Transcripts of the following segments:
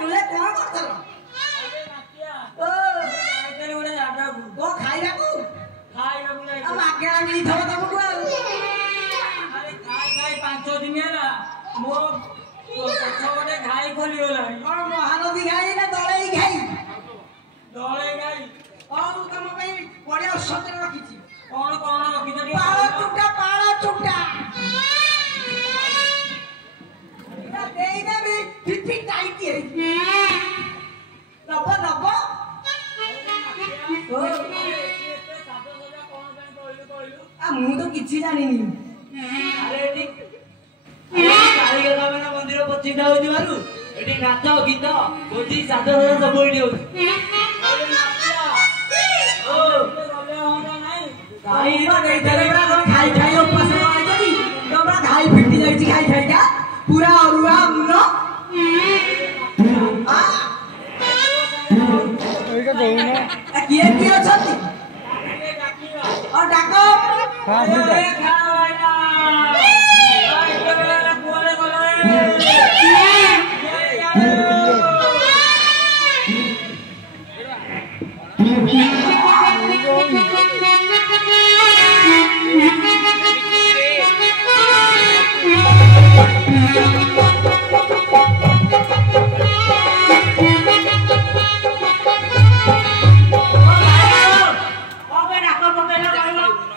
तुले कौन करतल अरे नातिया ओ आइतले गोटे जागा को को खाइबाकू नहीं आ मागे मिली थव तमको अरे खाई 5 दिन ହେଲା ମୋ ପଛ ଗୋଟେ ଘାଇ ଖୋଲି ଗଲାଣି और महानदी खाई ना दळई खाई ଦଳେ ଗାଈ और तम पई बड़े औषध रखिछि କଣ ରଖିଛ ଟିକେ पाळ चुटा इना देई देबी फिफी टाइट है नब आ मु तो किछि जानिनी अरे एटी कालीगला माने मंदिर पछिटा होई दिवारु एटी नाच गीत भोजी साधो सब एटी होई अरे नाचिया ओ गले होना नहीं खाई बा गई तेरा खाई खाई उपास रही जदी तोरा खाई फिटी जाई खाई खाई का पूरा अरुआ मुन आ एका कहूना किए छथि और डाको हां अरे खा भाईना भाई के बेला कोले कोले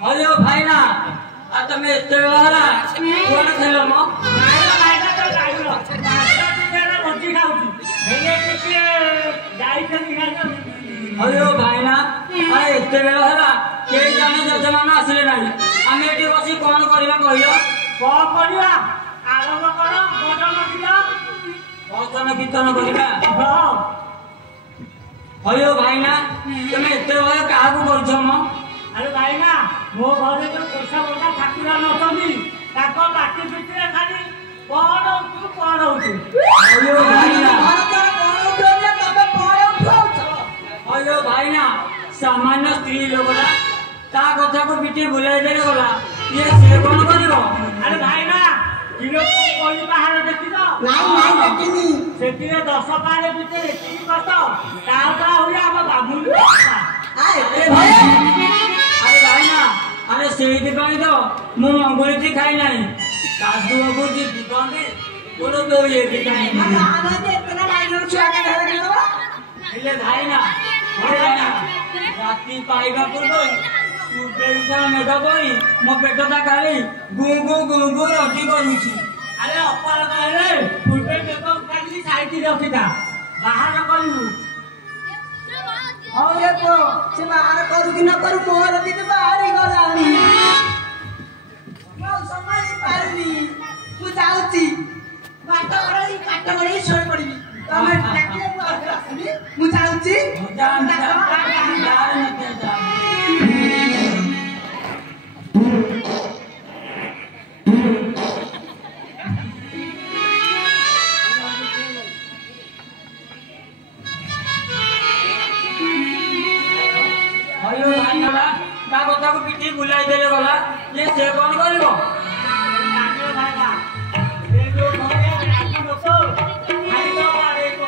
हेलो भाईना आ तमे एते वाला कोन खेलो म भाईना तो गाइलो तेरा रोटी खाउची हेले के गाई खनी खाइलो हेलो भाईना अरे एते बेला होला के जाने जजमान आसले नाही आमे एटी बसी कोन करबा कहियो कोन करिया आरंभ करो भजन कीर्तन करिबा हां हेलो भाईना तमे एते वाला काहाकू करछ म अरे भाईना मो घरे तो पैसा बड़ा ठाकुर नछनी ताको बाटी पिटिरे खाली पढौछु अयो भाईना भारत कोन उठोले तबे पळे उठाउछ अयो भाईना सामान्य स्त्री लोगला ता कथा को पिटी बुलाई देले गला ये से कोन करिवो अरे भाईना किलो कोई बाहर देखि तो नाही देखिनी सेतिरे 10 पारे पिटे की कत ताउता होया अब बाबुल आए ए भाई अरे भाईना अरे सेहिति पाई तो मु मंगुली खाई नाही साधु बाबू जी दिगंदे कोन तो ये दिखाई आना दे इतना लाइन छुआ के घर गेलो हेले भाईना राती पाइबा पूर्व सुबेटा मेघ पई मो पेटटा खाली गु रोटी करूची अरे अपार कहले पूर्वे मेघ खाली साइड रखिता बाहर करू और ये को से बाहर करू कि न करू मोर भी तो बाहर ही गलानी मो समय पारनी तू जाउची बाट गड़ी सोय पड़बी तमे डाके मु आसनी मु जाउची हेलो भाईना ता कथा को पिटी बुलाई देले गला ये से कोन करबो भाईना ए जो घरे आकी बसो खाई तो बारे को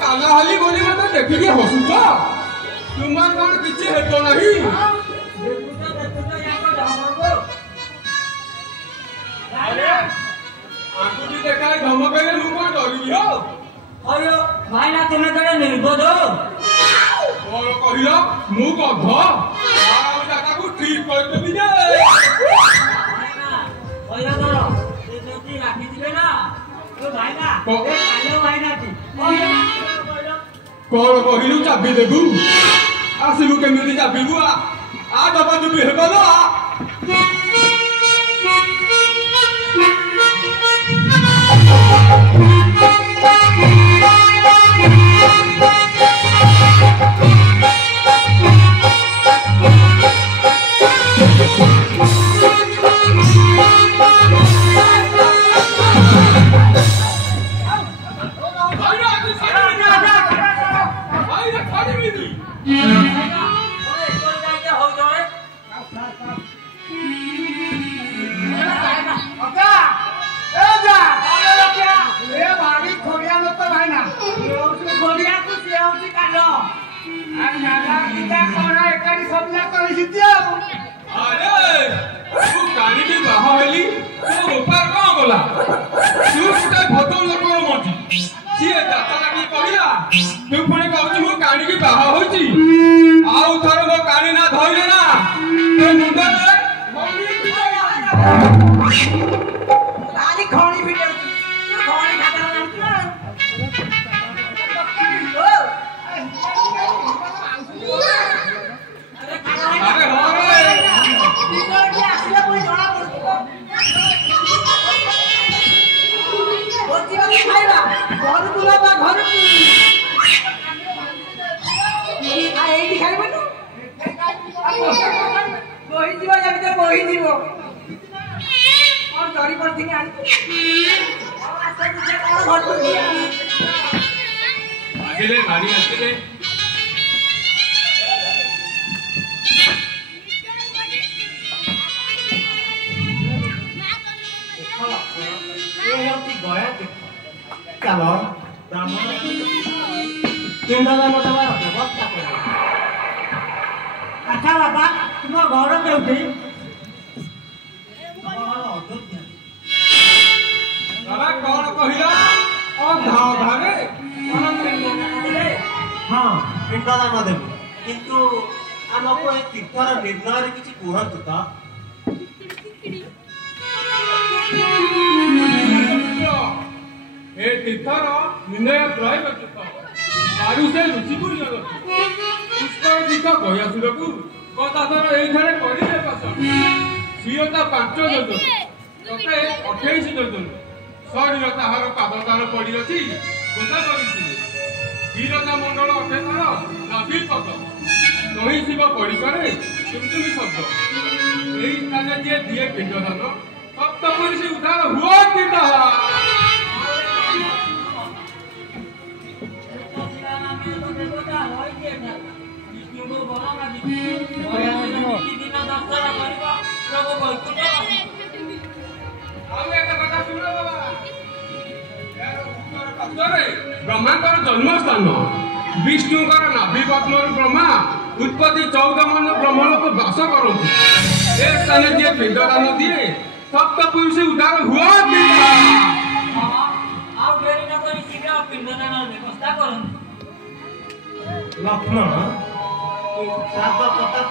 कालाहाली बोली मत देखिके हसुछ तुमार कोन किछि हेतो नाही कहियो अयो भाईना तुम्हें जड़े निर्बोध हो और कहियो मु गध आ दादा को ठीक कर देबी जे भाईना अयो दरो ये जोती राखी दिबे ना तो भाईना ए कालो भाईना की कौन कहिलु चाबी देबू आसिबु केमिति चाबिबू आ दबा दुबी हेबलो अच्छा बाबा तुम घर केउठी दादा कौन कहिला अधा अधारे हाँ पिंडदान देबु किंतु आमको ए तीर्थर निर्णय किछि कहंतु त ए तीर्थर निर्णय प्रयोग करता आरु से रुचिपुर जगत पुष्कर दीर्घ गयासुरकु कथाथर एइठारे करिले पसंद सियता 5 जोजन तते 28 जोजन शरीर ताहार पादतार पड़ी अछि गोदा करिसिले वीरता मंडल अठेथर नाभि पद नही शिव पड़ी करे तुमतुमी शब्द एई स्थाने जे दिए पिंडदान सप्तपुरी से उद्धार हुआ कि ताहा ब्रह्मांकर जन्मस्थान विष्णुकर नाभि पद्म ब्रह्मा उत्पत्ति 14 मन ब्रह्मलोक बास करती ए स्थान जे पिंडदान दिए सप्तपुरी से उद्धार हुआ कि लक्ष्मण सात प्रताप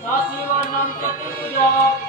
Sasiwanam Chaturja